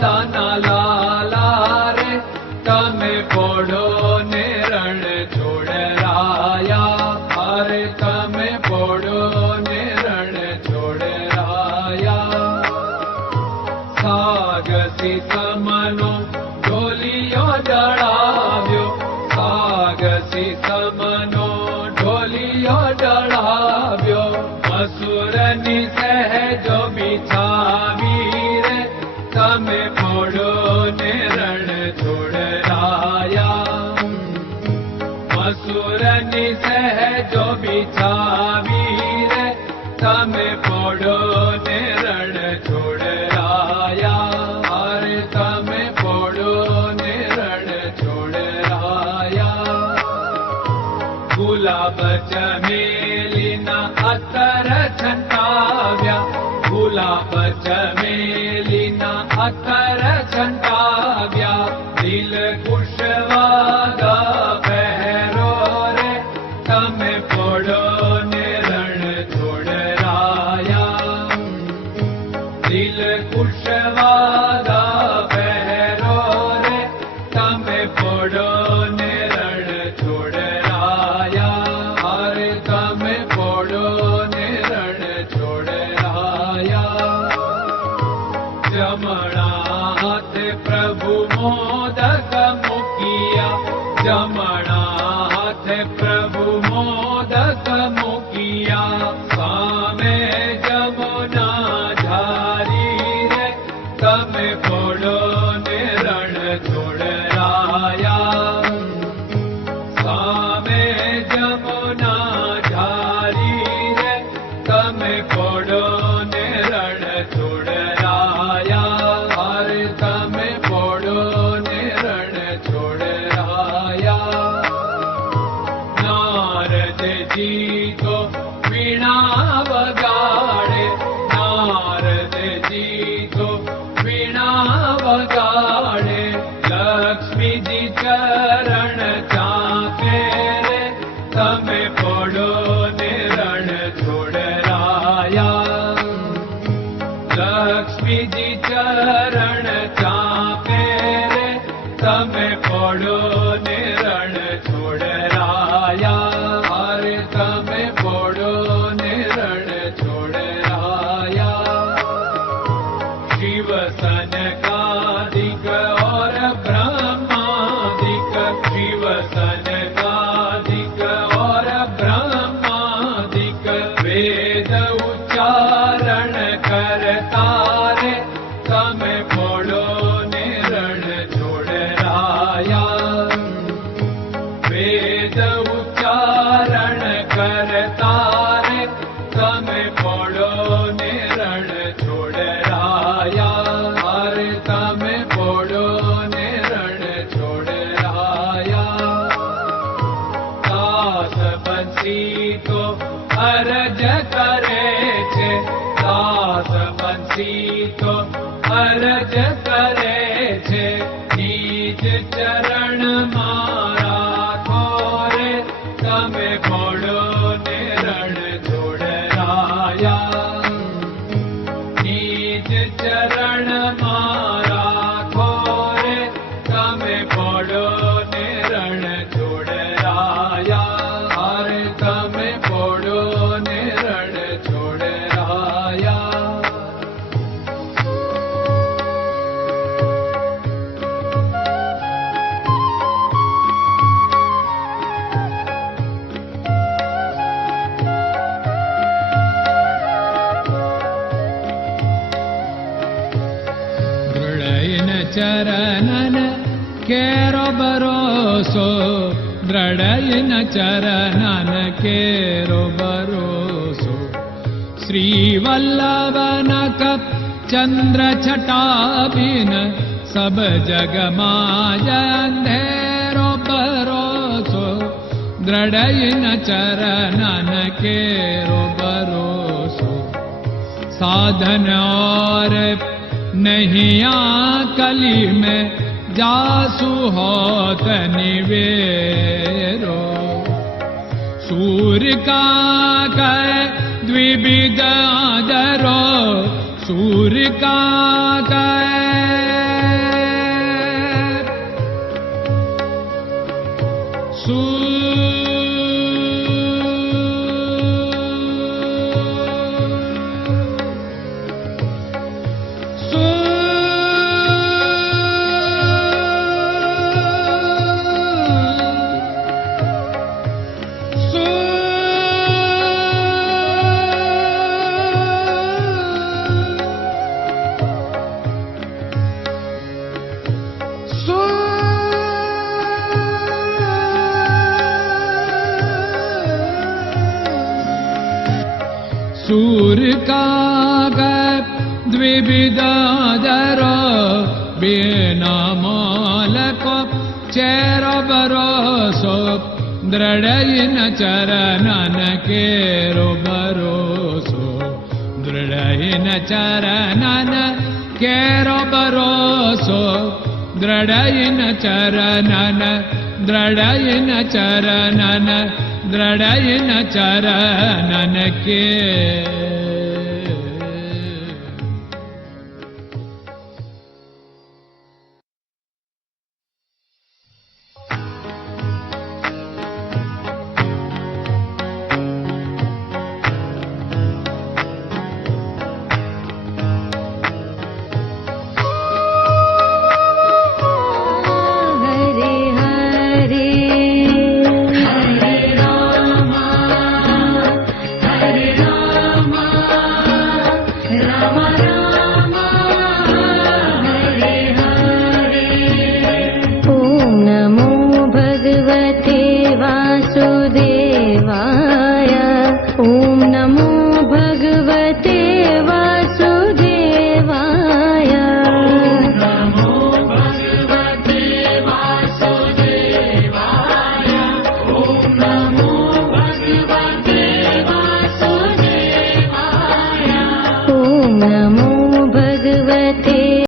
દાના લાલા રે તમે પોડો ને રણ છોડરાયા અરે તમે પોડો ને રણ છોડરાયા સાગસી સમનો ઢોલિયો ડળાવ્યો સાગસી સમનો ઢોલિયો ડળાવ્યો અસુરની સહેજો બિછાવી રે તમે પોડો ને રણ છોડરાયા અસુરની સહેજો બિછાવી રે તમે પોડો ને રણ છોડરાયા અરે તમે પોડો ને રણ છોડરાયા ગુલાબ ચમેલીના અત્તર છંટાવ્યા ગુલાબ ચમેલીના અત્તર છંટાવ્યા દિલ કુશવાગા પહેરો રે તમે પોડો ને રણ છોડરાયા દિલ કુશવાગા પહેરો રે તમે પોડો ને રણ છોડરાયા અરે તમે પોડો ને રણ છોડરાયા જમણા હાથે પ્રભુ મોદક મૂકિયા જમણા હાથે પ્રભુ મોદક મૂકિયા સામે જમુના ધારી રે તમે પોડો ને રણ છોડરાયા સામે જમુના ધારી રે તમે પોડો ને રણ છોડરાયા અરે તમે પોડો ને રણ છોડરાયા નારદજી તો વીણા વગાડે નારદજી તો વીણા વગાડે લક્ષ્મીજી ચરણ ચાપે રે તમે પોડો ને રણ છોડરાયા લક્ષ્મીજી ચરણ ચાપે રે તમે પોડો ને રણ છોડરાયા અરે તમે પોડો ને રણ છોડરાયા શિવ સનકાદિક और ब्रह्मादिक शिव सनकादिक और ब्रह्मादिक वेद उच्चारण करता रे તમે પોડો ને રણ છોડરાયા વેદ ઉચ્ચારણ કરતા રે તમે પોડો ને રણ છોડરાયા અરે તમે પોડો ને રણ છોડરાયા દાસ બંસી તો અરજ કરે છે દાસ બંસી તો અરજ કરે છે નીજ ચરણ મારા ખોરે તમે પોડો ને રણ છોડરાયા નીજ ચરણ મારા ખોરે તમે પોડો ને રણ છોડરાયા અરે તમે પોડો ને રણ છોડરાયા ચરણન કેરો ભરોસો દ્રઢયન ચરણન કેરો ભરોસો શ્રી વલ્લભન કપ ચંદ્ર છટાબિન સબ જગમાં અંધેરો ભરોસો દ્રઢયન ચરણન કેરો ભરોસો साधन और नहीं कली में जासु होत निवेरो सूर्य का कह द्विविध आदरो सूर्य का कह काग द्विविदादर बिना मालको चेर भरोसो दृढ़ चरणन केरो भरोसो दृढ़ चरणन केरो भरोसो दृढ़ चरणन दृढ़ चरणन के